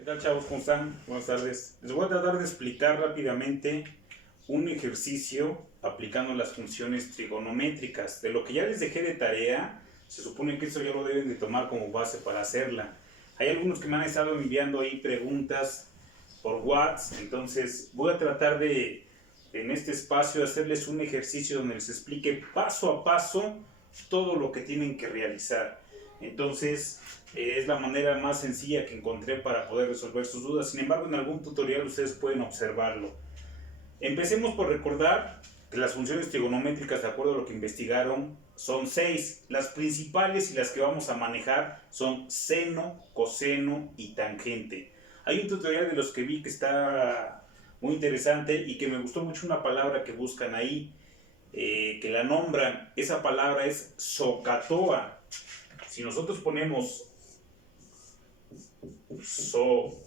¿Qué tal, chavos? ¿Cómo están? Buenas tardes. Les voy a tratar de explicar rápidamente un ejercicio aplicando las funciones trigonométricas. De lo que ya les dejé de tarea, se supone que eso ya lo deben de tomar como base para hacerla. Hay algunos que me han estado enviando ahí preguntas por WhatsApp, entonces voy a tratar de, en este espacio, hacerles un ejercicio donde les explique paso a paso todo lo que tienen que realizar. Entonces, es la manera más sencilla que encontré para poder resolver sus dudas. Sin embargo, en algún tutorial ustedes pueden observarlo. Empecemos por recordar que las funciones trigonométricas, de acuerdo a lo que investigaron, son 6. Las principales y las que vamos a manejar son seno, coseno y tangente. Hay un tutorial de los que vi que está muy interesante y que me gustó mucho una palabra que buscan ahí, que la nombran. Esa palabra es SOHCAHTOA. Si nosotros ponemos SOHCAHTOA,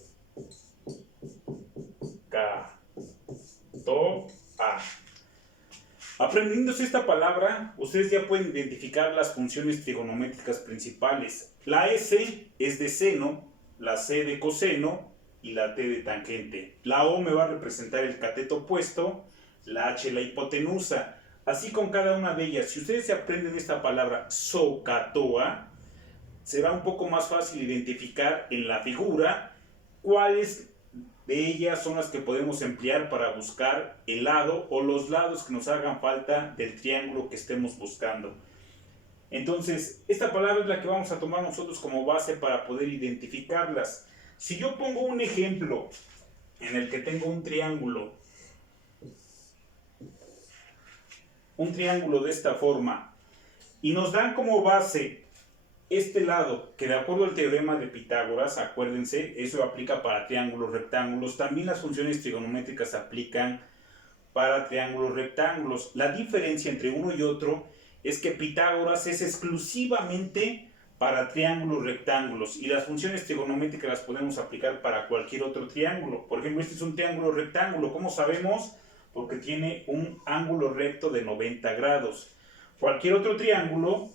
aprendiéndose esta palabra, ustedes ya pueden identificar las funciones trigonométricas principales. La S es de seno, la C de coseno y la T de tangente. La O me va a representar el cateto opuesto, la H la hipotenusa. Así con cada una de ellas. Si ustedes se aprenden esta palabra SOHCAHTOA, será un poco más fácil identificar en la figura cuáles de ellas son las que podemos emplear para buscar el lado o los lados que nos hagan falta del triángulo que estemos buscando. Entonces, esta palabra es la que vamos a tomar nosotros como base para poder identificarlas. Si yo pongo un ejemplo en el que tengo un triángulo de esta forma y nos dan como base este lado, que de acuerdo al teorema de Pitágoras, acuérdense, eso aplica para triángulos rectángulos, también las funciones trigonométricas aplican para triángulos rectángulos. La diferencia entre uno y otro es que Pitágoras es exclusivamente para triángulos rectángulos y las funciones trigonométricas las podemos aplicar para cualquier otro triángulo. Por ejemplo, este es un triángulo rectángulo. ¿Cómo sabemos? Porque tiene un ángulo recto de 90 grados. Cualquier otro triángulo,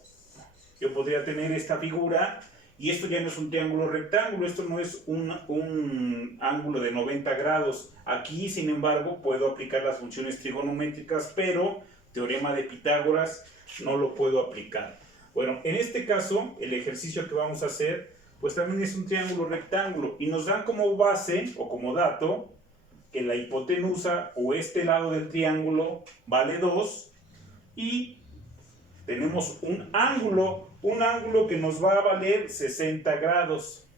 yo podría tener esta figura y esto ya no es un triángulo rectángulo, esto no es un ángulo de 90 grados. Aquí, sin embargo, puedo aplicar las funciones trigonométricas, pero teorema de Pitágoras no lo puedo aplicar. Bueno, en este caso, el ejercicio que vamos a hacer, pues también es un triángulo rectángulo y nos dan como base o como dato que la hipotenusa o este lado del triángulo vale 2 y tenemos un ángulo que nos va a valer 60 grados.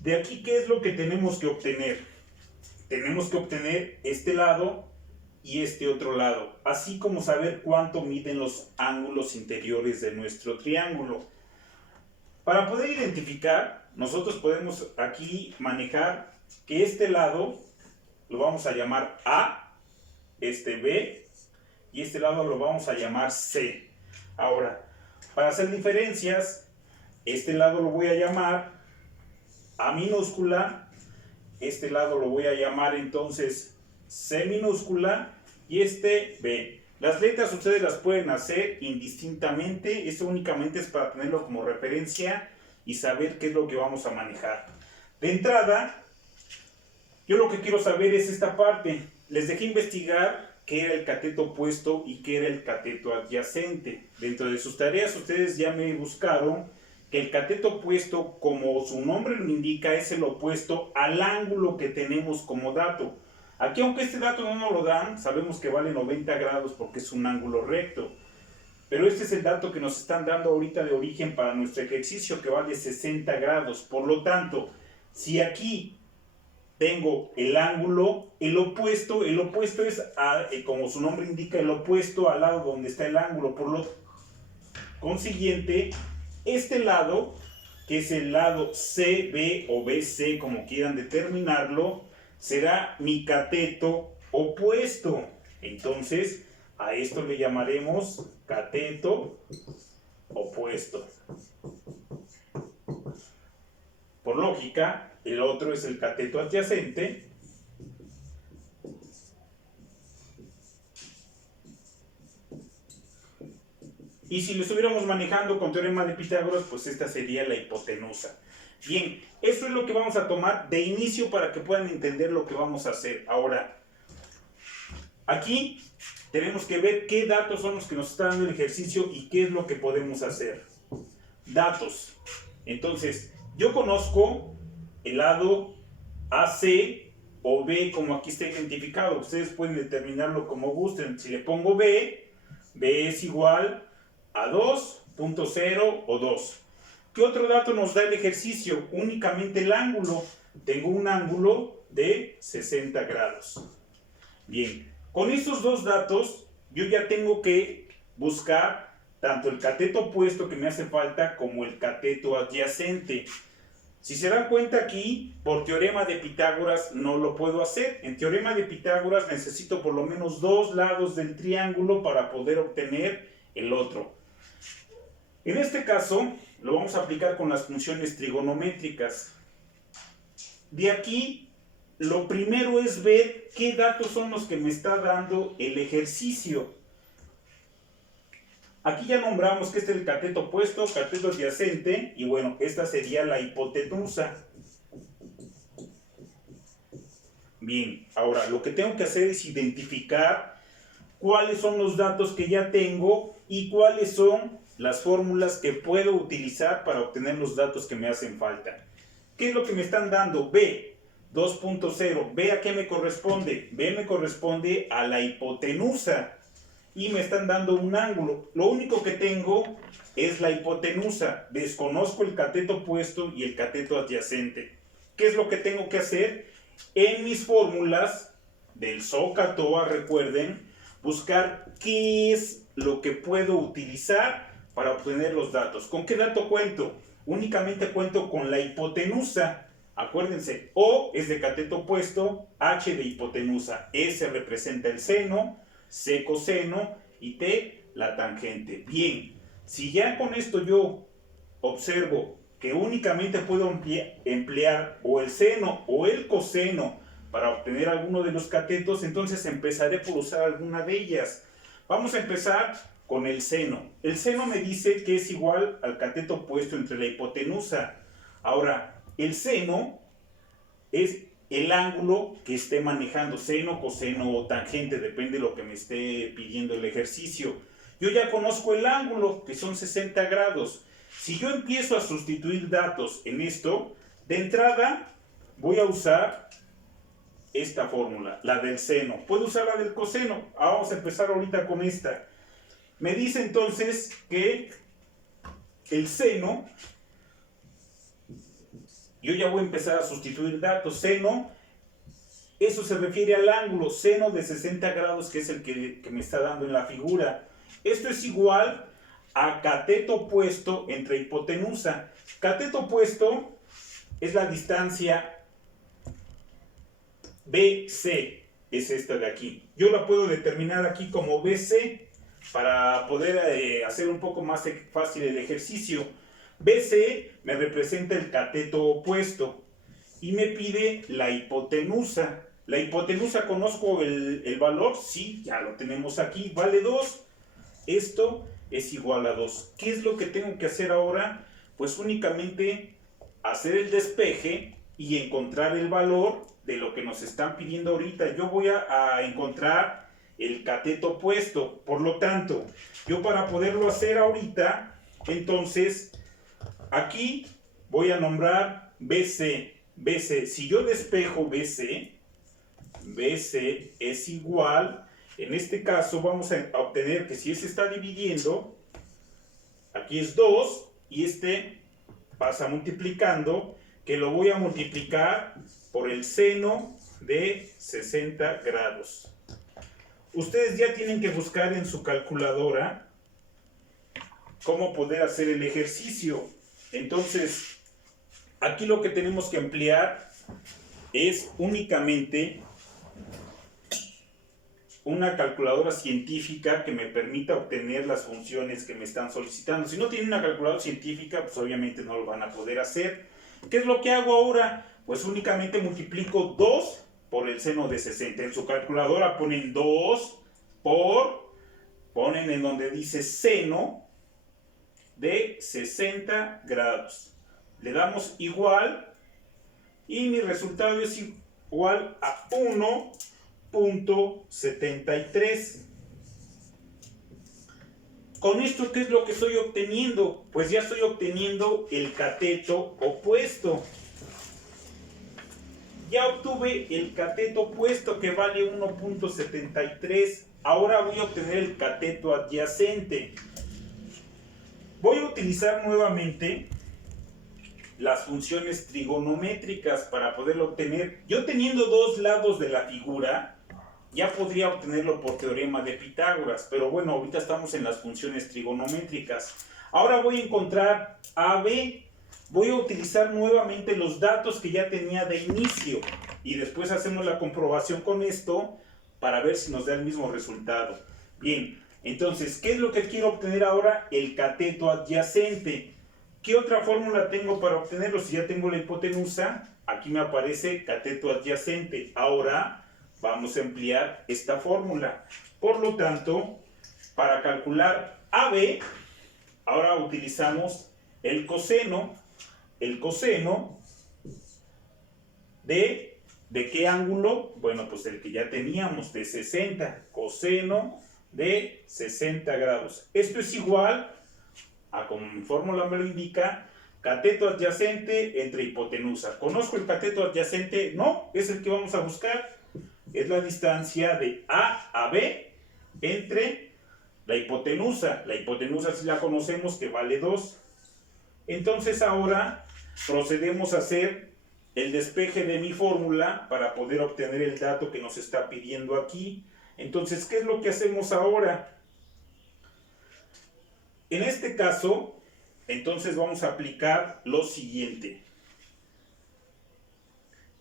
De aquí, ¿qué es lo que tenemos que obtener? Tenemos que obtener este lado y este otro lado, así como saber cuánto miden los ángulos interiores de nuestro triángulo. Para poder identificar, nosotros podemos aquí manejar que este lado lo vamos a llamar A, este B, y este lado lo vamos a llamar C. Ahora, para hacer diferencias, este lado lo voy a llamar A minúscula, este lado lo voy a llamar entonces C minúscula y este B. Las letras ustedes las pueden hacer indistintamente, esto únicamente es para tenerlo como referencia y saber qué es lo que vamos a manejar. De entrada, yo lo que quiero saber es esta parte. Les dejé investigar qué era el cateto opuesto y qué era el cateto adyacente. Dentro de sus tareas ustedes ya me buscaron que el cateto opuesto, como su nombre lo indica, es el opuesto al ángulo que tenemos como dato. Aquí, aunque este dato no nos lo dan, sabemos que vale 90 grados porque es un ángulo recto. Pero este es el dato que nos están dando ahorita de origen para nuestro ejercicio, que vale 60 grados. Por lo tanto, si aquí tengo el ángulo, el opuesto es, como su nombre indica, el opuesto al lado donde está el ángulo. Por lo consiguiente, este lado, que es el lado CB o BC, como quieran determinarlo, será mi cateto opuesto. Entonces, a esto le llamaremos cateto opuesto. Por lógica, el otro es el cateto adyacente. Y si lo estuviéramos manejando con teorema de Pitágoras, pues esta sería la hipotenusa. Bien, eso es lo que vamos a tomar de inicio para que puedan entender lo que vamos a hacer. Ahora, aquí tenemos que ver qué datos son los que nos está dando el ejercicio y qué es lo que podemos hacer. Datos. Entonces, yo conozco el lado AC o B como aquí está identificado. Ustedes pueden determinarlo como gusten. Si le pongo B, B es igual a 2.0 o 2. ¿Qué otro dato nos da el ejercicio? Únicamente el ángulo. Tengo un ángulo de 60 grados. Bien, con estos dos datos yo ya tengo que buscar tanto el cateto opuesto que me hace falta como el cateto adyacente. Si se dan cuenta aquí, por teorema de Pitágoras no lo puedo hacer. En teorema de Pitágoras necesito por lo menos dos lados del triángulo para poder obtener el otro. En este caso, lo vamos a aplicar con las funciones trigonométricas. De aquí, lo primero es ver qué datos son los que me está dando el ejercicio. Aquí ya nombramos que este es el cateto opuesto, cateto adyacente, y bueno, esta sería la hipotenusa. Bien, ahora lo que tengo que hacer es identificar cuáles son los datos que ya tengo y cuáles son las fórmulas que puedo utilizar para obtener los datos que me hacen falta. ¿Qué es lo que me están dando? B, 2.0. ¿B a qué me corresponde? B me corresponde a la hipotenusa. Y me están dando un ángulo. Lo único que tengo es la hipotenusa. Desconozco el cateto opuesto y el cateto adyacente. ¿Qué es lo que tengo que hacer? En mis fórmulas del SOHCAHTOA, recuerden, buscar qué es lo que puedo utilizar para obtener los datos. ¿Con qué dato cuento? Únicamente cuento con la hipotenusa. Acuérdense, O es de cateto opuesto, H de hipotenusa, S representa el seno, C coseno y T la tangente. Bien, si ya con esto yo observo que únicamente puedo emplear o el seno o el coseno para obtener alguno de los catetos, entonces empezaré por usar alguna de ellas. Vamos a empezar con el seno. El seno me dice que es igual al cateto opuesto entre la hipotenusa. Ahora, el seno es el ángulo que esté manejando, seno, coseno o tangente, depende de lo que me esté pidiendo el ejercicio. Yo ya conozco el ángulo, que son 60 grados. Si yo empiezo a sustituir datos en esto, de entrada voy a usar esta fórmula, la del seno. Puedo usar la del coseno. Vamos a empezar ahorita con esta. Me dice entonces que el seno, yo ya voy a empezar a sustituir datos. Seno, eso se refiere al ángulo, seno de 60 grados, que es el que me está dando en la figura. Esto es igual a cateto opuesto entre hipotenusa. Cateto opuesto es la distancia BC, es esta de aquí. Yo la puedo determinar aquí como BC para poder hacer un poco más fácil el ejercicio. BC me representa el cateto opuesto y me pide la hipotenusa. La hipotenusa, ¿conozco el valor? Sí, ya lo tenemos aquí, vale 2. Esto es igual a 2. ¿Qué es lo que tengo que hacer ahora? Pues únicamente hacer el despeje y encontrar el valor de lo que nos están pidiendo ahorita. Yo voy a encontrar el cateto opuesto. Por lo tanto, yo para poderlo hacer ahorita, entonces aquí voy a nombrar BC. BC, si yo despejo BC, BC es igual, en este caso vamos a obtener que si se está dividiendo, aquí es 2 y este pasa multiplicando, que lo voy a multiplicar por el seno de 60 grados. Ustedes ya tienen que buscar en su calculadora cómo poder hacer el ejercicio. Entonces, aquí lo que tenemos que emplear es únicamente una calculadora científica que me permita obtener las funciones que me están solicitando. Si no tienen una calculadora científica, pues obviamente no lo van a poder hacer. ¿Qué es lo que hago ahora? Pues únicamente multiplico 2 por el seno de 60. En su calculadora ponen 2 ponen en donde dice seno, de 60 grados. Le damos igual y mi resultado es igual a 1.73. Con esto, ¿qué es lo que estoy obteniendo? Pues ya estoy obteniendo el cateto opuesto. Ya obtuve el cateto opuesto que vale 1.73. Ahora voy a obtener el cateto adyacente. Voy a utilizar nuevamente las funciones trigonométricas para poderlo obtener. Yo teniendo dos lados de la figura, ya podría obtenerlo por teorema de Pitágoras, pero bueno, ahorita estamos en las funciones trigonométricas. Ahora voy a encontrar AB. Voy a utilizar nuevamente los datos que ya tenía de inicio y después hacemos la comprobación con esto para ver si nos da el mismo resultado. Bien, entonces, ¿qué es lo que quiero obtener ahora? El cateto adyacente. ¿Qué otra fórmula tengo para obtenerlo? Si ya tengo la hipotenusa, aquí me aparece cateto adyacente. Ahora vamos a emplear esta fórmula. Por lo tanto, para calcular AB, ahora utilizamos el coseno. El coseno ¿de qué ángulo? Bueno, pues el que ya teníamos, de 60. Coseno de 60 grados. Esto es igual a, como mi fórmula me lo indica, cateto adyacente entre hipotenusa. ¿Conozco el cateto adyacente? No, es el que vamos a buscar. Es la distancia de A a B entre la hipotenusa. La hipotenusa sí la conocemos, que vale 2. Entonces ahora procedemos a hacer el despeje de mi fórmula para poder obtener el dato que nos está pidiendo aquí. Entonces, ¿qué es lo que hacemos ahora? En este caso, entonces vamos a aplicar lo siguiente.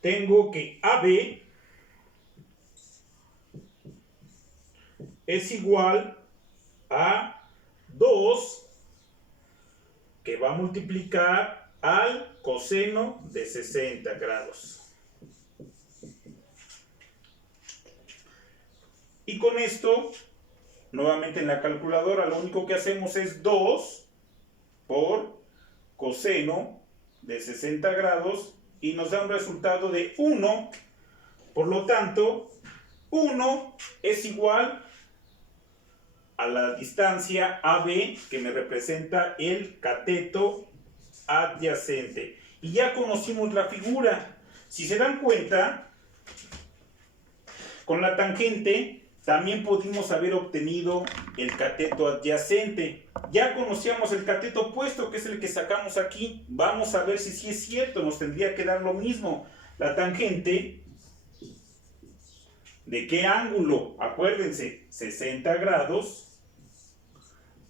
Tengo que AB es igual a 2 que va a multiplicar al coseno de 60 grados. Y con esto, nuevamente en la calculadora, lo único que hacemos es 2 por coseno de 60 grados y nos da un resultado de 1. Por lo tanto, 1 es igual a la distancia AB, que me representa el cateto adyacente. Y ya conocimos la figura. Si se dan cuenta, con la tangente también pudimos haber obtenido el cateto adyacente. Ya conocíamos el cateto opuesto, que es el que sacamos aquí. Vamos a ver si sí es cierto, nos tendría que dar lo mismo. La tangente, ¿de qué ángulo? Acuérdense, 60 grados.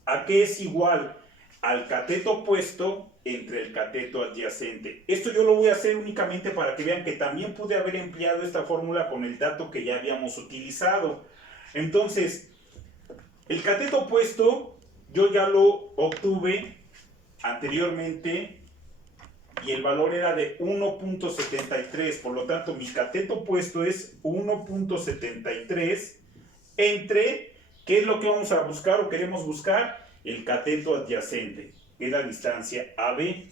¿A qué es igual? Al cateto opuesto entre el cateto adyacente. Esto yo lo voy a hacer únicamente para que vean que también pude haber empleado esta fórmula con el dato que ya habíamos utilizado. Entonces, el cateto opuesto yo ya lo obtuve anteriormente y el valor era de 1.73. Por lo tanto, mi cateto opuesto es 1.73 entre, ¿qué es lo que vamos a buscar o queremos buscar? El cateto adyacente, que es la distancia AB.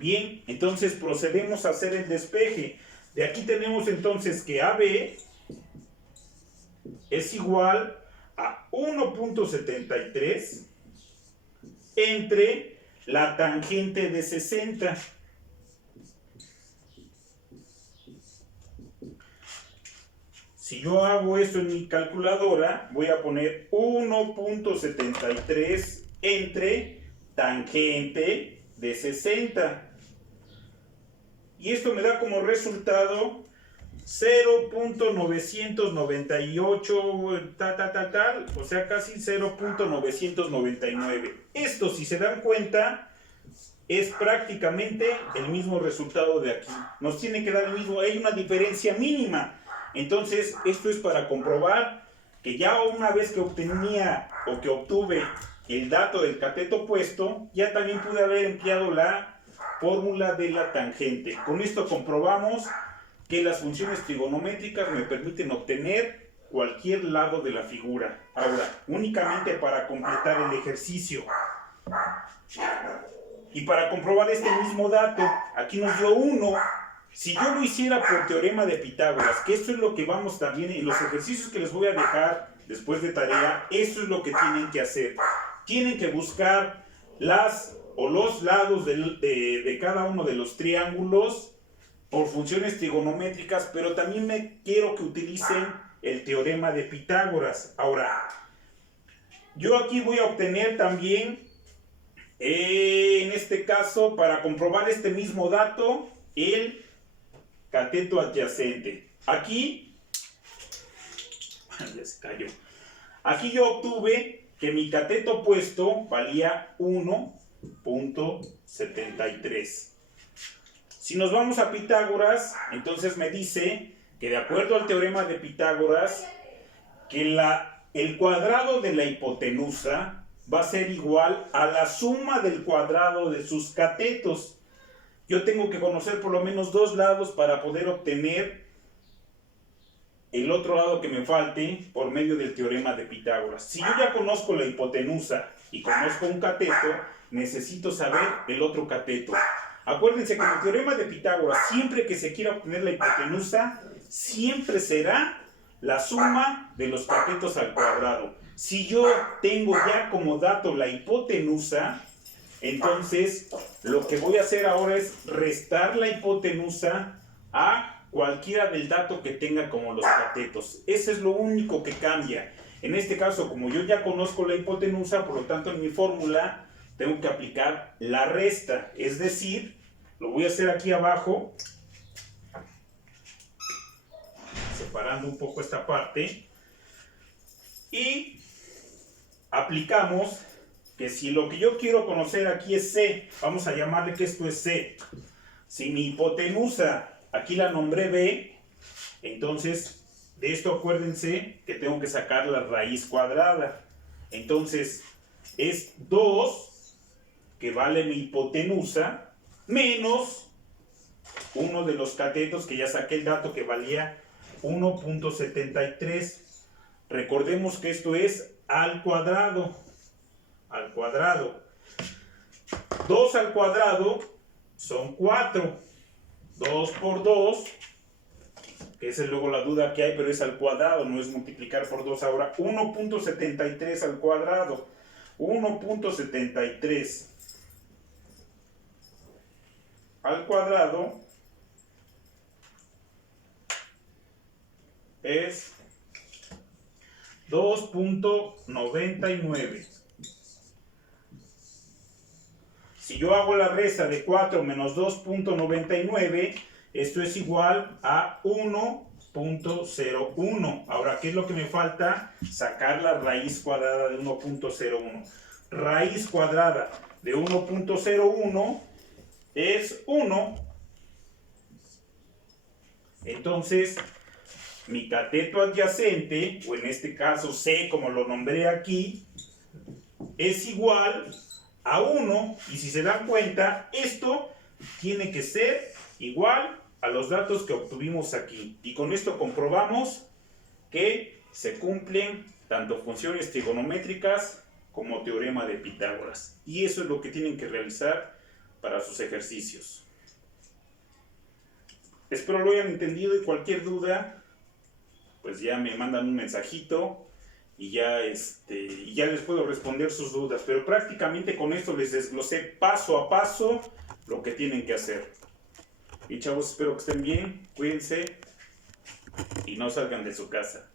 Bien, entonces procedemos a hacer el despeje. De aquí tenemos entonces que AB es igual a 1.73 entre la tangente de 60. Si yo hago esto en mi calculadora, voy a poner 1.73 entre tangente de 60. Y esto me da como resultado 0.998, tal, o sea, casi 0.999. Esto, si se dan cuenta, es prácticamente el mismo resultado de aquí. Nos tiene que dar el mismo, hay una diferencia mínima. Entonces, esto es para comprobar que ya una vez que obtenía o que obtuve el dato del cateto opuesto, ya también pude haber empleado la fórmula de la tangente. Con esto comprobamos que las funciones trigonométricas me permiten obtener cualquier lado de la figura. Ahora, únicamente para completar el ejercicio. Y para comprobar este mismo dato, aquí nos dio 1. Si yo lo hiciera por teorema de Pitágoras, que esto es lo que vamos también en los ejercicios que les voy a dejar después de tarea, eso es lo que tienen que hacer. Tienen que buscar los lados de cada uno de los triángulos por funciones trigonométricas, pero también quiero que utilicen el teorema de Pitágoras. Ahora, yo aquí voy a obtener también, en este caso, para comprobar este mismo dato, el cateto adyacente. Aquí, ya se cayó. Aquí yo obtuve que mi cateto opuesto valía 1.73. Si nos vamos a Pitágoras, entonces me dice que de acuerdo al teorema de Pitágoras, que el cuadrado de la hipotenusa va a ser igual a la suma del cuadrado de sus catetos. Yo tengo que conocer por lo menos 2 lados para poder obtener el otro lado que me falte por medio del teorema de Pitágoras. Si yo ya conozco la hipotenusa y conozco un cateto, necesito saber el otro cateto. Acuérdense que en el teorema de Pitágoras, siempre que se quiera obtener la hipotenusa, siempre será la suma de los catetos al cuadrado. Si yo tengo ya como dato la hipotenusa, entonces lo que voy a hacer ahora es restar la hipotenusa a cualquiera del dato que tenga como los catetos. Eso es lo único que cambia. En este caso, como yo ya conozco la hipotenusa, por lo tanto en mi fórmula tengo que aplicar la resta. Es decir, lo voy a hacer aquí abajo, separando un poco esta parte, y aplicamos que si lo que yo quiero conocer aquí es C, vamos a llamarle que esto es C. Si mi hipotenusa aquí la nombré B, entonces de esto acuérdense que tengo que sacar la raíz cuadrada. Entonces es 2, que vale mi hipotenusa, menos uno de los catetos que ya saqué el dato que valía 1.73. Recordemos que esto es al cuadrado. 2 al cuadrado son 4. 2 por 2, que esa es luego la duda que hay, pero es al cuadrado, no es multiplicar por 2 ahora. 1.73 al cuadrado. 1.73 al cuadrado es 2.99. Si yo hago la resta de 4 menos 2.99, esto es igual a 1.01. Ahora, ¿qué es lo que me falta? Sacar la raíz cuadrada de 1.01. Raíz cuadrada de 1.01 es 1. Entonces, mi cateto adyacente, o en este caso C, como lo nombré aquí, es igual a 1. Y si se dan cuenta, esto tiene que ser igual a los datos que obtuvimos aquí. Y con esto comprobamos que se cumplen tanto funciones trigonométricas como teorema de Pitágoras. Y eso es lo que tienen que realizar para sus ejercicios. Espero lo hayan entendido, y cualquier duda, pues ya me mandan un mensajito y ya les puedo responder sus dudas. Pero prácticamente con esto les desglosé paso a paso lo que tienen que hacer. Y chavos, espero que estén bien, cuídense y no salgan de su casa.